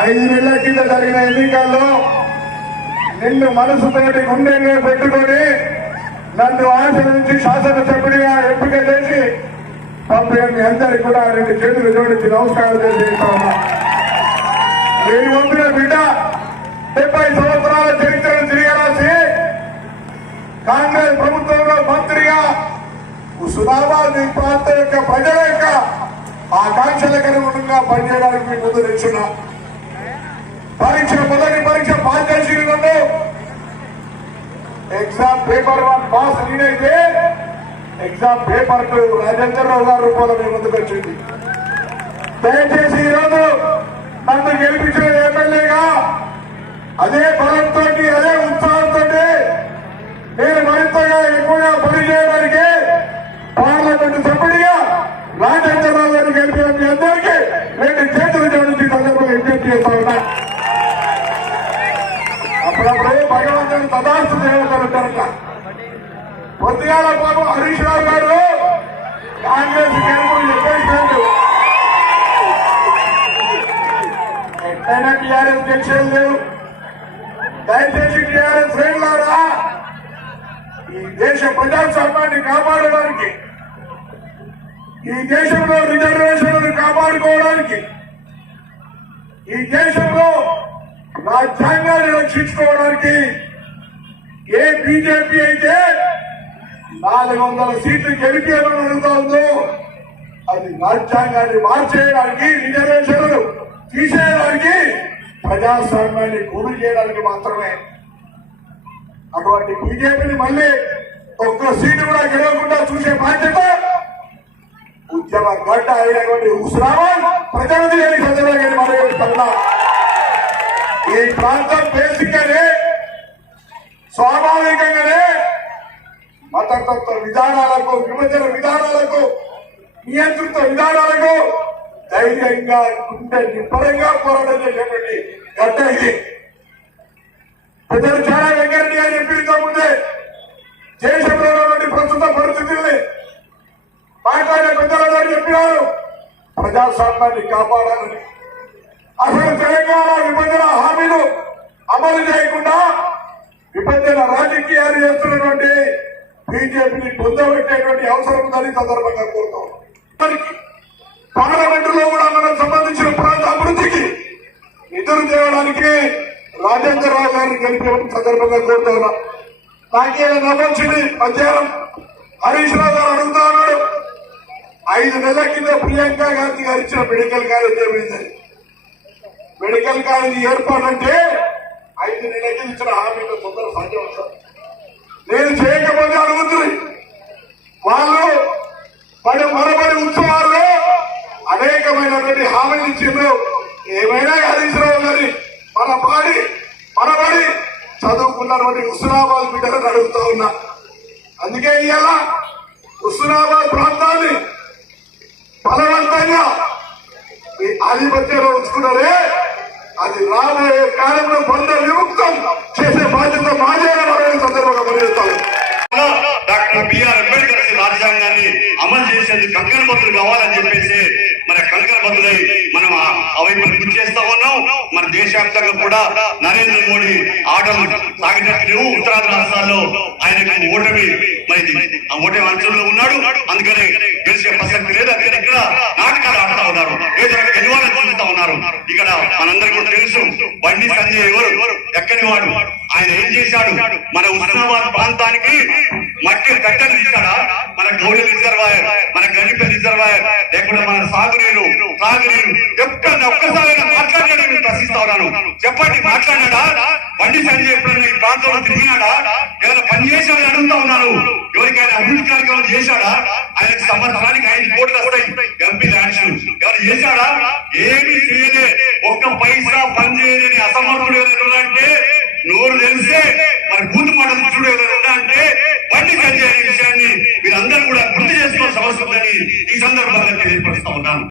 ఐదు నెలల కింద జరిగిన ఎన్నికల్లో నిన్ను మనసుతోటి గుండెల్లో పెట్టుకొని నన్ను ఆచరించి శాసనసభ్యుడిగా ఎంపిక చేసి పంపిన మీ అందరికి కూడా రెండు చేతులు జోడించి నమస్కారం చేసేస్తా ఉన్నా నేను పంపిన బిడ్డ డెబ్బై సంవత్సరాల చరిత్రను తిరిగరాసి కాంగ్రెస్ ప్రభుత్వంలో మంత్రిగా హుస్నాబాద్ ఈ ప్రాంతం యొక్క ప్రజల యొక్క ఆకాంక్షలకు అనుగుణంగా పనిచేయడానికి మీ ముందు తెచ్చున్నా పరీక్ష మొదటి పరీక్ష పాస్ చేసి ఎగ్జామ్ పేపర్ వన్ పాస్ నేనైతే exam paper two Rajender Rao గారి రూపంలో మీ ముందుకు వచ్చింది. దయచేసి ఈరోజు నన్ను గెలిపించిన ఎమ్మెల్యేగా అదే బలంతో అదే ఉత్సాహంతో నేను మరింతగా ఎక్కువగా పనిచేయడానికి పార్లమెంట్ సభ్యుడిగా రాజేంద్రరావు గారిని గెలిపిన మీ అందరికీ రెండు చేతులు జోడించి సందర్భంగా విజ్ఞప్తి చేస్తా ఉన్నా అప్పుడప్పుడు భగవంతుని తదాస్తు కనుక. పొద్దుగాల బాబు హరీష్ రావు గారు కాంగ్రెస్ గెలుపు చెప్పేసినట్టు. ఎట్లయినా టీఆర్ఎస్ గెలిచేది లేదు. దయచేసి టీఆర్ఎస్ శ్రేణులారా ఈ దేశ ప్రజాస్వామ్యాన్ని కాపాడడానికి ఈ దేశంలో రిజర్వేషన్లను కాపాడుకోవడానికి ఈ దేశంలో రాజ్యాంగాన్ని రక్షించుకోవడానికి ఏ బీజేపీ అయితే నాలుగు వందల సీట్లు గెలిపేమని అడుగుతా ఉందో అది రాజ్యాంగాన్ని మార్చేయడానికి రిజర్వేషన్లు తీసేయడానికి ప్రజాస్వామ్యాన్ని కూలి చేయడానికి మాత్రమే. అటువంటి బీజేపీని మళ్ళీ ఒక్క సీటు కూడా గెలవకుండా చూసే బాధ్యత ఉద్యమ గడ్డ అయినటువంటి హుస్రాబాద్ ప్రజలది అని సందర్భంగా మనం ఈ ప్రాంతం బేసిక్గానే స్వాభావికంగానే మతతత్వ విధానాలకు విభజన విధానాలకు నియంత్రిత విధానాలకు ధైర్యంగా గుండె నిబ్బరంగా పోరాటం చేసేటువంటి గడ్డ ఇది. పెద్దలు చాలా వెంకరెడ్డి గారు చెప్పిన ముందే దేశంలో ఉన్నటువంటి ప్రస్తుత పరిస్థితుల్ని మాట్లాడే పెద్దల గారు చెప్పినారు. ప్రజాస్వామ్యాన్ని కాపాడాలని. అసలు తెలంగాణ విభజన హామీలు అమలు చేయకుండా విభజన రాజకీయాలు చేస్తున్నటువంటి బీజేపీని పొందబెట్టేటువంటి అవసరం ఉందని సందర్భంగా కోరుతాం. పార్లమెంట్లో కూడా మనం సంబంధించిన ప్రాంత అభివృద్ధికి నిధులు తేవడానికి రాజేంద్ర రావు గారిని కలిపి సందర్భంగా కోరుతా ఉన్నా. నాకేదో నవ్వొచ్చింది? మధ్యాహ్నం హరీష్ రావు గారు అడుగుతా ఉన్నాడు. ఐదు నెలల కింద ప్రియాంక గాంధీ గారు ఇచ్చిన మెడికల్ కాలేజ్ ఏమైంది మెడికల్ కాలేజ్ ఏర్పాటు అంటే ఐదు నెలల ఇచ్చిన హామీలో తొందర సాధ్యం సార్ నేను చేయకపోతే అడుగుతుంది వాళ్ళు పడి మరబడి ఉత్సవాల్లో అనేకమైనటువంటి హామీలు ఇచ్చిండ్రు. ఏమైనా హరీష్ రావు గారి మన పాడి మనబడి చదువుకున్నటువంటి హుస్నాబాద్ బిడ్డలను అడుగుతా ఉన్నా. అందుకే ఇవాళ హుస్నాబాద్ ప్రాంతాన్ని బలవంతంగా ఆధిపత్యంలో ఉంచుకున్నారే రాబోయే కాలంలో కొంత విముక్తం చేసే బాధ్యత మాదేనా సందర్భంగా పరిగెత్తాలి డాక్టర్ బిఆర్ అంబేద్కర్ రాజ్యాంగాన్ని అమలు చేసేందుకు కంకణ బద్దులు కావాలని చెప్పేసి మన కంకణ బద్దులై మనం అవైపు కృషి చేస్తా ఉన్నాం. మన దేశవ్యాప్తంగా కూడా నరేంద్ర మోడీ ఆటలు సాగినట్టు ఉత్తరాది రాష్ట్రాల్లో ఆయనకు ఓటమి మరి ఆ ఓటమి అంచుల్లో ఉన్నాడు. అందుకనే గెలిచే ప్రసక్తి లేదు. అందుకని ఇక్కడ నాటకాలు ఆడతాం ఉన్నారు ఏదో రకంగా గెలవాలని చూస్తా ఉన్నారు. ఇక్కడ మనందరికీ కూడా తెలుసు బండి సంజయ్ ఎవరు? ఎక్కడి వాడు? ఆయన ఏం చేశాడు? మన ఉస్మానాబాద్ ప్రాంతానికి మట్టి కట్టెలు తీశాడా? మన గౌరీ రిజర్వాయర్ మన గణిప రిజర్వాయర్ లేకుండా మన సాగునీరు తాగునీరు ఎప్పుడన్నా ఒక్కసారి మాట్లాడాడు నేను ప్రశ్నిస్తా ఉన్నాను. చెప్పండి మాట్లాడాడా? బండి సంజయ్ ఎప్పుడన్నా ఈ ప్రాంతంలో తిరిగినాడా? ఏదైనా పని చేశాడని అడుగుతా ఉన్నాను. ఎవరికైనా అభివృద్ధి కార్యక్రమం చేశాడా? ఆయనకు సంవత్సరానికి ఐదు కోట్లు వస్తాయి. MP lands. ఎవరు చేశాడా? ఏమి తెలిస్తే మరి బూత్ మాటలు చూడు ఎవరైనా అంటే బండి కలిగే విషయాన్ని మీరు అందరూ కూడా గుర్తు చేసుకోవాల్సిన అవసరం ఈ సందర్భంగా తెలియపరుస్తా ఉన్నాను.